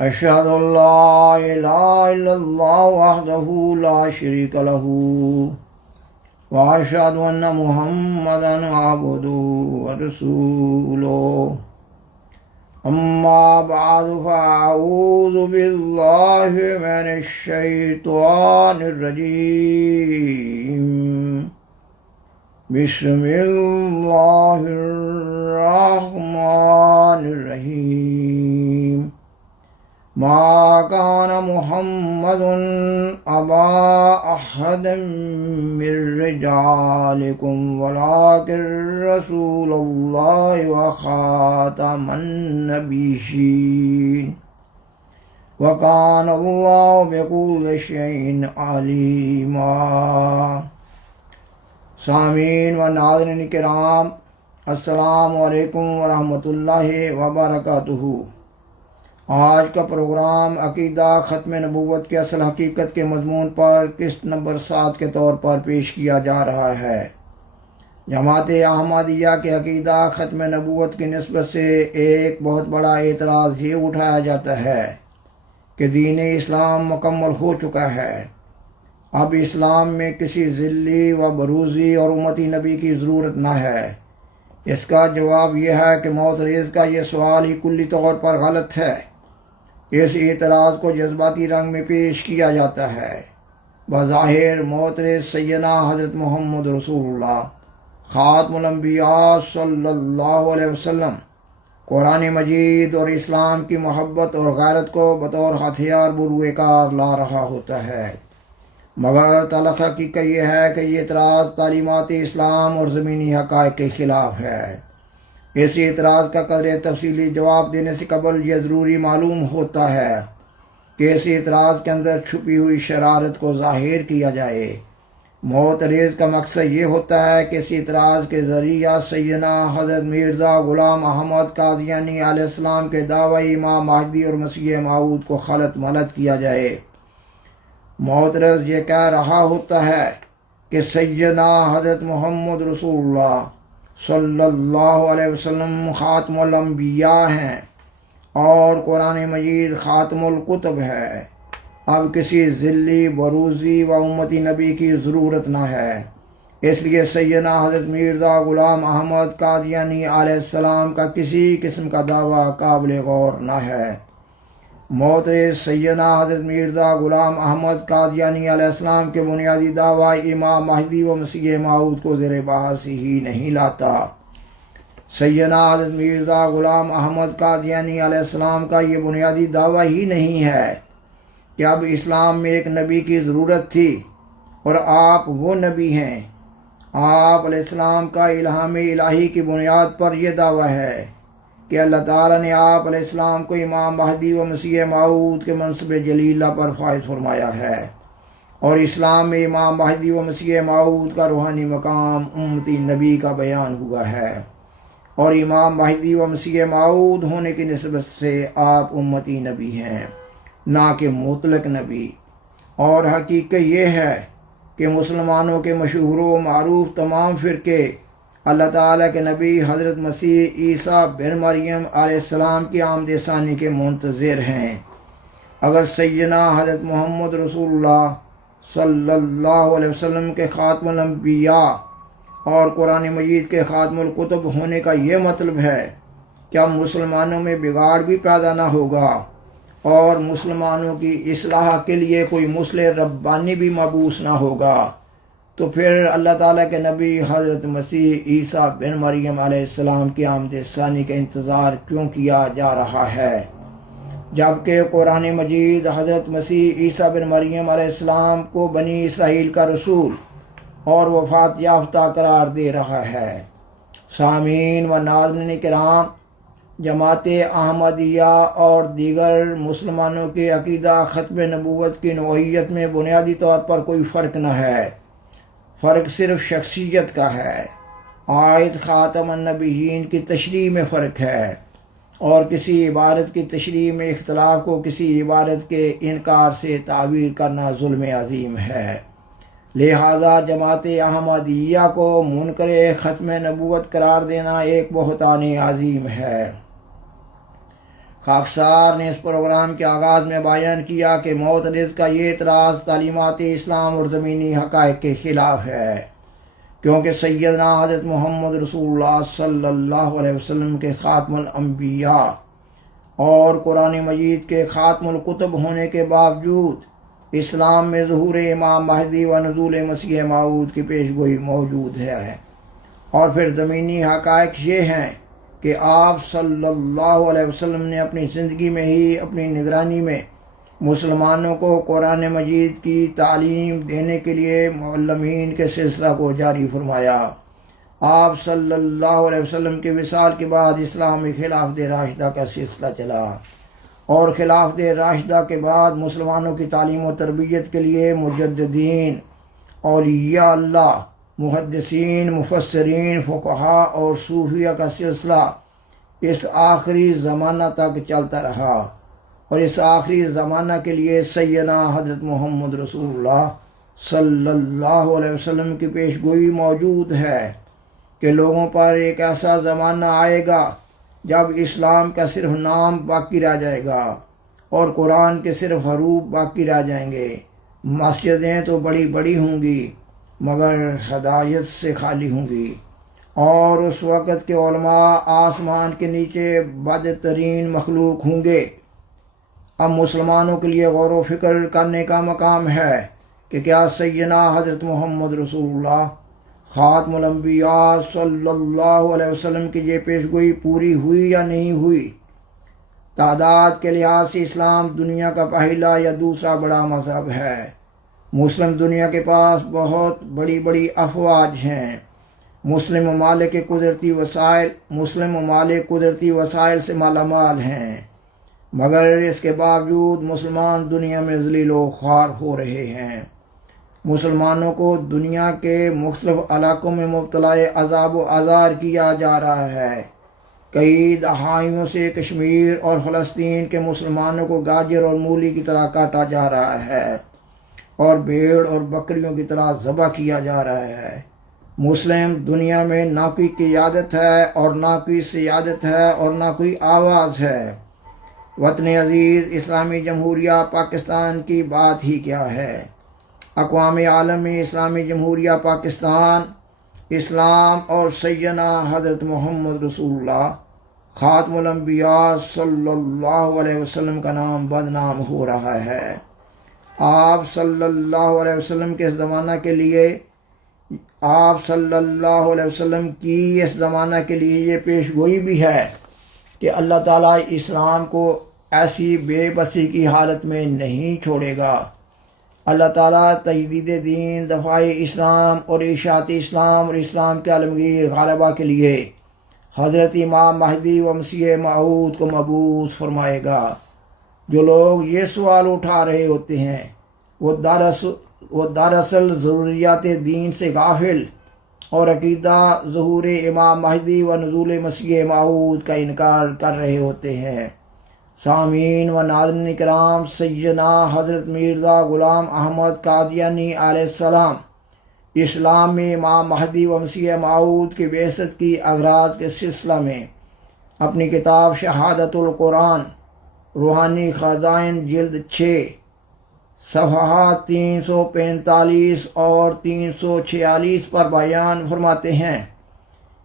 أشهد أن لا إله إلا الله وحده لا شريك له وأشهد أن محمدا عبده ورسوله أما بعد فأعوذ بالله من الشيطان الرجيم بسم الله الرحمن الرحيم ما كان محمد أبا أحد من رجالكم ولكن رسول الله وخاتم النبيين وكان الله بكل شيء عليما۔ سامعین و ناظرین کرام، السلام علیکم ورحمۃ اللہ وبرکاتہ۔ آج کا پروگرام عقیدہ ختم نبوت کے اصل حقیقت کے مضمون پر قسط نمبر 7 کے طور پر پیش کیا جا رہا ہے۔ جماعت احمدیہ کے عقیدہ ختم نبوت کی نسبت سے ایک بہت بڑا اعتراض یہ اٹھایا جاتا ہے کہ دین اسلام مکمل ہو چکا ہے، اب اسلام میں کسی ذلی و بروزی اور امتی نبی کی ضرورت نہ ہے۔ اس کا جواب یہ ہے کہ معترض کا یہ سوال ہی کلی طور پر غلط ہے۔ اس اعتراض کو جذباتی رنگ میں پیش کیا جاتا ہے۔ بظاہر معترض سیدنا حضرت محمد رسول اللہ خاتم الانبیاء صلی اللہ علیہ وسلم قرآن مجید اور اسلام کی محبت اور غیرت کو بطور ہتھیار بروئے کار لا رہا ہوتا ہے، مگر تلخ حقیقت یہ ہے کہ یہ اعتراض تعلیمات اسلام اور زمینی حقائق کے خلاف ہے۔ اس اعتراض کا قدر تفصیلی جواب دینے سے قبل یہ ضروری معلوم ہوتا ہے کہ اس اعتراض کے اندر چھپی ہوئی شرارت کو ظاہر کیا جائے۔ معترض کا مقصد یہ ہوتا ہے کہ اس اعتراض کے ذریعہ سیدنا حضرت مرزا غلام احمد قادیانی علیہ السلام کے دعوی امام مہدی اور مسیح موعود کو خلط ملط کیا جائے۔ معترض یہ کہہ رہا ہوتا ہے کہ سیدنا حضرت محمد رسول اللہ صلی اللہ علیہ وسلم خاتم الانبیاء ہیں اور قرآن مجید خاتم الکتب ہے، اب کسی ذلی بروزی و امتی نبی کی ضرورت نہ ہے، اس لیے سیدنا حضرت مرزا غلام احمد قادیانی علیہ السلام کا کسی قسم کا دعویٰ قابل غور نہ ہے۔ معترض سیدنا حضرت مرزا غلام احمد قادیانی علیہ السلام کے بنیادی دعویٰ امام مہدی و مسیح موعود کو زیر بحث ہی نہیں لاتا۔ سیدنا حضرت مرزا غلام احمد قادیانی علیہ السلام کا یہ بنیادی دعویٰ ہی نہیں ہے کہ اب اسلام میں ایک نبی کی ضرورت تھی اور آپ وہ نبی ہیں۔ آپ علیہ السلام کا الہام الہی کی بنیاد پر یہ دعویٰ ہے کہ اللہ تعالیٰ نے آپ علیہ السلام کو امام مہدی و مسیح موعود کے منصب جلیلہ پر فائز فرمایا ہے، اور اسلام میں امام مہدی و مسیح موعود کا روحانی مقام امتی نبی کا بیان ہوا ہے، اور امام مہدی و مسیح موعود ہونے کی نسبت سے آپ امتی نبی ہیں، نہ کہ مطلق نبی۔ اور حقیقت یہ ہے کہ مسلمانوں کے مشہور و معروف تمام فرقے اللہ تعالیٰ کے نبی حضرت مسیح عیسیٰ بن مریم علیہ السلام کی آمد ثانی کے منتظر ہیں۔ اگر سیدنا حضرت محمد رسول اللہ صلی اللہ علیہ وسلم کے خاتم الانبیاء اور قرآن مجید کے خاتم الکتب ہونے کا یہ مطلب ہے کہ اب مسلمانوں میں بگاڑ بھی پیدا نہ ہوگا اور مسلمانوں کی اصلاح کے لیے کوئی مصلح ربانی بھی مبعوث نہ ہوگا، تو پھر اللہ تعالیٰ کے نبی حضرت مسیح عیسیٰ بن مریم علیہ السلام کی آمد ثانی کا انتظار کیوں کیا جا رہا ہے، جبکہ قرآن مجید حضرت مسیح عیسیٰ بن مریم علیہ السلام کو بنی اسرائیل کا رسول اور وفات یافتہ قرار دے رہا ہے۔ سامعین و ناظرین کرام، جماعت احمدیہ اور دیگر مسلمانوں کے عقیدہ ختم نبوت کی نوعیت میں بنیادی طور پر کوئی فرق نہ ہے، فرق صرف شخصیت کا ہے۔ آیت خاتم النبیین کی تشریح میں فرق ہے، اور کسی عبارت کی تشریح میں اختلاف کو کسی عبارت کے انکار سے تعبیر کرنا ظلم عظیم ہے۔ لہذا جماعت احمدیہ کو منکر ختم نبوت قرار دینا ایک بہتان عظیم ہے۔ خاکسار نے اس پروگرام کے آغاز میں بیان کیا کہ معترض کا یہ اعتراض تعلیمات اسلام اور زمینی حقائق کے خلاف ہے، کیونکہ سیدنا حضرت محمد رسول اللہ صلی اللہ علیہ وسلم کے خاتم الانبیاء اور قرآن مجید کے خاتم الکتب ہونے کے باوجود اسلام میں ظہور امام مہدی و نزول مسیح موعود کی پیش گوئی موجود ہے۔ اور پھر زمینی حقائق یہ ہیں کہ آپ صلی اللہ علیہ وسلم نے اپنی زندگی میں ہی اپنی نگرانی میں مسلمانوں کو قرآن مجید کی تعلیم دینے کے لیے معلمین کے سلسلہ کو جاری فرمایا۔ آپ صلی اللہ علیہ وسلم کے وصال کے بعد اسلام میں خلافت راشدہ کا سلسلہ چلا، اور خلافت راشدہ کے بعد مسلمانوں کی تعلیم و تربیت کے لیے مجددین، اولیاء اللہ، محدثین، مفسرین، فقہاء اور صوفیہ کا سلسلہ اس آخری زمانہ تک چلتا رہا، اور اس آخری زمانہ کے لیے سیدنا حضرت محمد رسول اللہ صلی اللہ علیہ وسلم کی پیش گوئی موجود ہے کہ لوگوں پر ایک ایسا زمانہ آئے گا جب اسلام کا صرف نام باقی رہ جائے گا اور قرآن کے صرف حروف باقی رہ جائیں گے۔ مسجدیں تو بڑی بڑی ہوں گی مگر ہدایت سے خالی ہوں گی، اور اس وقت کے علماء آسمان کے نیچے بدترین مخلوق ہوں گے۔ اب مسلمانوں کے لیے غور و فکر کرنے کا مقام ہے کہ کیا سیدنا حضرت محمد رسول اللہ خاتم الانبیاء صلی اللہ علیہ وسلم کی یہ پیش گوئی پوری ہوئی یا نہیں ہوئی؟ تعداد کے لحاظ سے اسلام دنیا کا پہلا یا دوسرا بڑا مذہب ہے۔ مسلم دنیا کے پاس بہت بڑی بڑی افواج ہیں۔ مسلم ممالک کے قدرتی وسائل سے مالا مال ہیں، مگر اس کے باوجود مسلمان دنیا میں ذلیل و خوار ہو رہے ہیں۔ مسلمانوں کو دنیا کے مختلف علاقوں میں مبتلا عذاب و آزار کیا جا رہا ہے۔ کئی دہائیوں سے کشمیر اور فلسطین کے مسلمانوں کو گاجر اور مولی کی طرح کاٹا جا رہا ہے اور بھیڑ اور بکریوں کی طرح ذبح کیا جا رہا ہے۔ مسلم دنیا میں نہ کوئی قیادت ہے اور نہ کوئی سیادت ہے اور نہ کوئی آواز ہے۔ وطن عزیز اسلامی جمہوریہ پاکستان کی بات ہی کیا ہے۔ اقوام عالم میں اسلامی جمہوریہ پاکستان اسلام اور سیدنا حضرت محمد رسول اللہ خاتم الانبیاء صلی اللہ علیہ وسلم کا نام بدنام ہو رہا ہے۔ آپ صلی اللہ علیہ وسلم کے زمانہ کے لیے اس زمانہ کے لیے یہ پیش گوئی بھی ہے کہ اللہ تعالیٰ اسلام کو ایسی بے بسی کی حالت میں نہیں چھوڑے گا۔ اللہ تعالیٰ تجدید دین، دفاع اسلام اور اشاعت اسلام اور اسلام کے عالمگیر غالبہ کے لیے حضرت امام مہدی و مسیح موعود کو مبعوث فرمائے گا۔ جو لوگ یہ سوال اٹھا رہے ہوتے ہیں وہ دراصل ضروریات دین سے غافل اور عقیدہ ظہور امام مہدی و نزول مسیح موعود کا انکار کر رہے ہوتے ہیں۔ سامعین و ناظرین کرام، سیدنا حضرت مرزا غلام احمد قادیانی علیہ السلام اسلام میں امام مہدی و مسیح موعود کی بعثت کی اغراض کے سلسلہ میں اپنی کتاب شہادت القرآن روحانی خزائن جلد 6 صفحات 345 اور 346 پر بیان فرماتے ہیں۔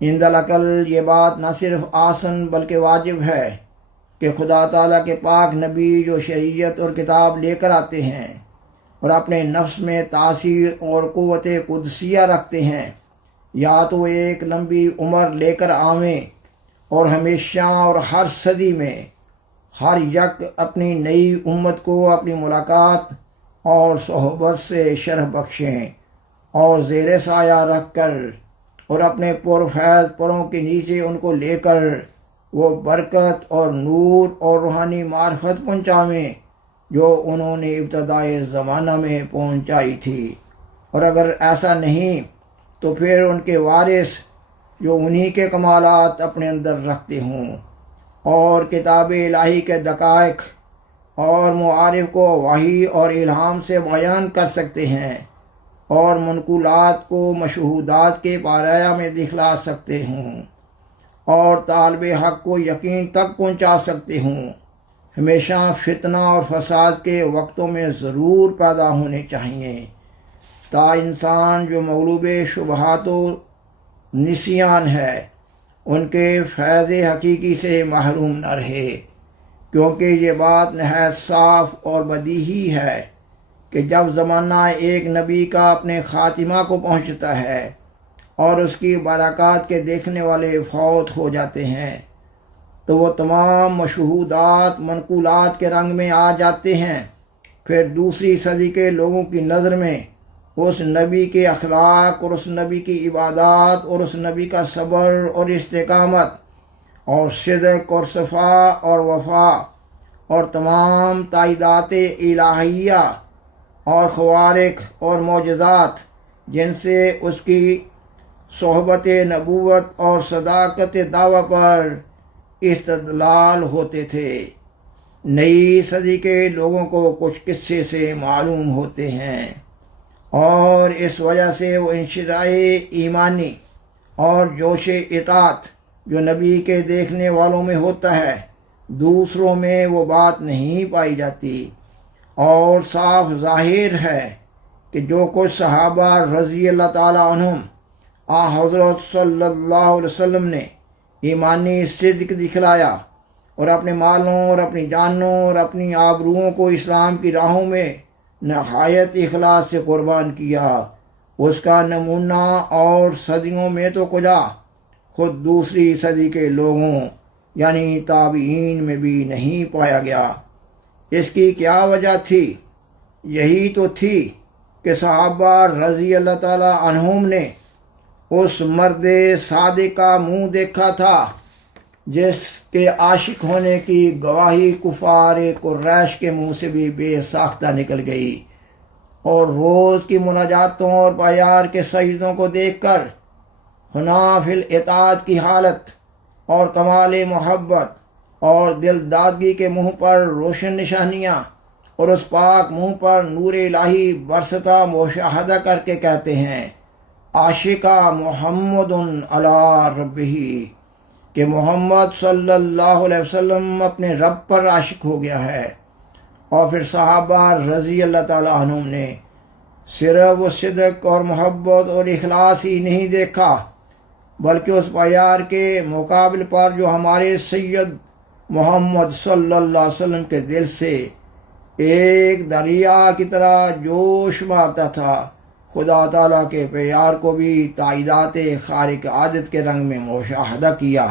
عند العقل یہ بات نہ صرف آسن بلکہ واجب ہے کہ خدا تعالیٰ کے پاک نبی جو شریعت اور کتاب لے کر آتے ہیں اور اپنے نفس میں تاثیر اور قوت قدسیہ رکھتے ہیں، یا تو ایک لمبی عمر لے کر آویں اور ہمیشہ اور ہر صدی میں ہر یک اپنی نئی امت کو اپنی ملاقات اور صحبت سے شرف بخشیں اور زیر سایہ رکھ کر اور اپنے پرفیض پروں کے نیچے ان کو لے کر وہ برکت اور نور اور روحانی معرفت پہنچاویں جو انہوں نے ابتدائے زمانہ میں پہنچائی تھی۔ اور اگر ایسا نہیں تو پھر ان کے وارث جو انہی کے کمالات اپنے اندر رکھتے ہوں اور کتاب الہی کے دقائق اور معارف کو وحی اور الہام سے بیان کر سکتے ہیں اور منقولات کو مشہودات کے پارایہ میں دکھلا سکتے ہوں اور طالب حق کو یقین تک پہنچا سکتے ہوں، ہمیشہ فتنہ اور فساد کے وقتوں میں ضرور پیدا ہونے چاہیے، تا انسان جو مغلوب شبہات و نسیان ہے ان کے فیض حقیقی سے محروم نہ رہے، کیونکہ یہ بات نہایت صاف اور بدیہی ہے کہ جب زمانہ ایک نبی کا اپنے خاتمہ کو پہنچتا ہے اور اس کی برکات کے دیکھنے والے فوت ہو جاتے ہیں تو وہ تمام مشہودات منقولات کے رنگ میں آ جاتے ہیں۔ پھر دوسری صدی کے لوگوں کی نظر میں اس نبی کے اخلاق اور اس نبی کی عبادات اور اس نبی کا صبر اور استقامت اور صدق اور صفا اور وفا اور تمام تائیدات الہیہ اور خوارق اور معجزات جن سے اس کی صحبت نبوت اور صداقت دعوی پر استدلال ہوتے تھے۔ نئی صدی کے لوگوں کو کچھ قصے سے معلوم ہوتے ہیں اور اس وجہ سے وہ انشراح ایمانی اور جوش اطاعت جو نبی کے دیکھنے والوں میں ہوتا ہے دوسروں میں وہ بات نہیں پائی جاتی، اور صاف ظاہر ہے کہ جو کچھ صحابہ رضی اللہ تعالیٰ عنہم حضرت صلی اللہ علیہ وسلم نے ایمانی صدق دکھلایا اور اپنے مالوں اور اپنی جانوں اور اپنی آبروؤں کو اسلام کی راہوں میں نہایت اخلاص سے قربان کیا، اس کا نمونہ اور صدیوں میں تو کجا خود دوسری صدی کے لوگوں یعنی تابعین میں بھی نہیں پایا گیا۔ اس کی کیا وجہ تھی؟ یہی تو تھی کہ صحابہ رضی اللہ تعالیٰ عنہم نے اس مرد صادق کا منہ دیکھا تھا جس کے عاشق ہونے کی گواہی کفار قریش کے منہ سے بھی بے ساختہ نکل گئی، اور روز کی مناجاتوں اور پایار کے سجدوں کو دیکھ کر حنا فی الاطاعت کی حالت اور کمال محبت اور دل دادگی کے منہ پر روشن نشانیاں اور اس پاک منہ پر نور الہی برستا مشاہدہ کر کے کہتے ہیں عاشقہ محمد علی ربہ، کہ محمد صلی اللہ علیہ وسلم اپنے رب پر عاشق ہو گیا ہے۔ اور پھر صحابہ رضی اللہ تعالیٰ عنہم نے صرف وہ صدق اور محبت اور اخلاص ہی نہیں دیکھا بلکہ اس پیار کے مقابل پر جو ہمارے سید محمد صلی اللہ علیہ وسلم کے دل سے ایک دریا کی طرح جوش مارتا تھا، خدا تعالیٰ کے پیار کو بھی تائیدات خارق عادت کے رنگ میں مشاہدہ کیا۔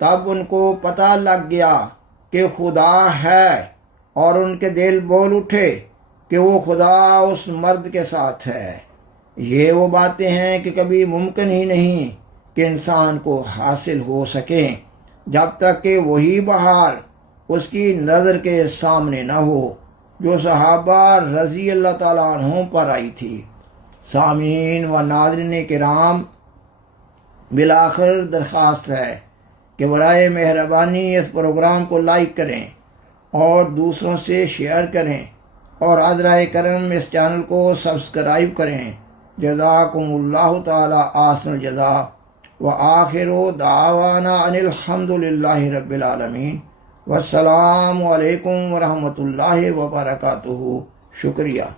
تب ان کو پتہ لگ گیا کہ خدا ہے، اور ان کے دل بول اٹھے کہ وہ خدا اس مرد کے ساتھ ہے۔ یہ وہ باتیں ہیں کہ کبھی ممکن ہی نہیں کہ انسان کو حاصل ہو سکیں جب تک کہ وہی بہار اس کی نظر کے سامنے نہ ہو جو صحابہ رضی اللہ تعالیٰ عنہم پر آئی تھی۔ سامعین و ناظرین کرام، بالآخر درخواست ہے کہ برائے مہربانی اس پروگرام کو لائک کریں اور دوسروں سے شیئر کریں اور عذرائے کرم اس چینل کو سبسکرائب کریں۔ جزاکم اللہ تعالی احسن الجزاء، وآخر دعوانا ان الحمد للہ رب العالمین، والسلام علیکم ورحمۃ اللہ وبرکاتہ۔ شکریہ۔